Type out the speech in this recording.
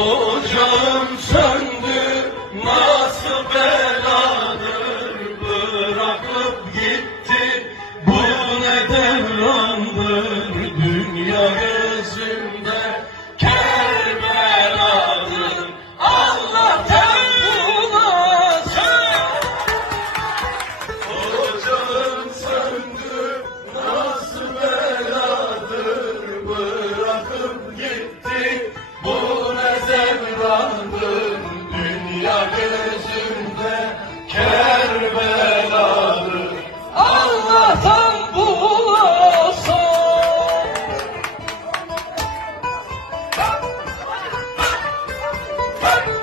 Ocağım söndü nasıl beladır? Bırakıp gitti. Bu ne devrandır Dünya gözümde yandım dünya gözümde Kerbelalı Allah'tan bulasa Bak, bak, bak, bak.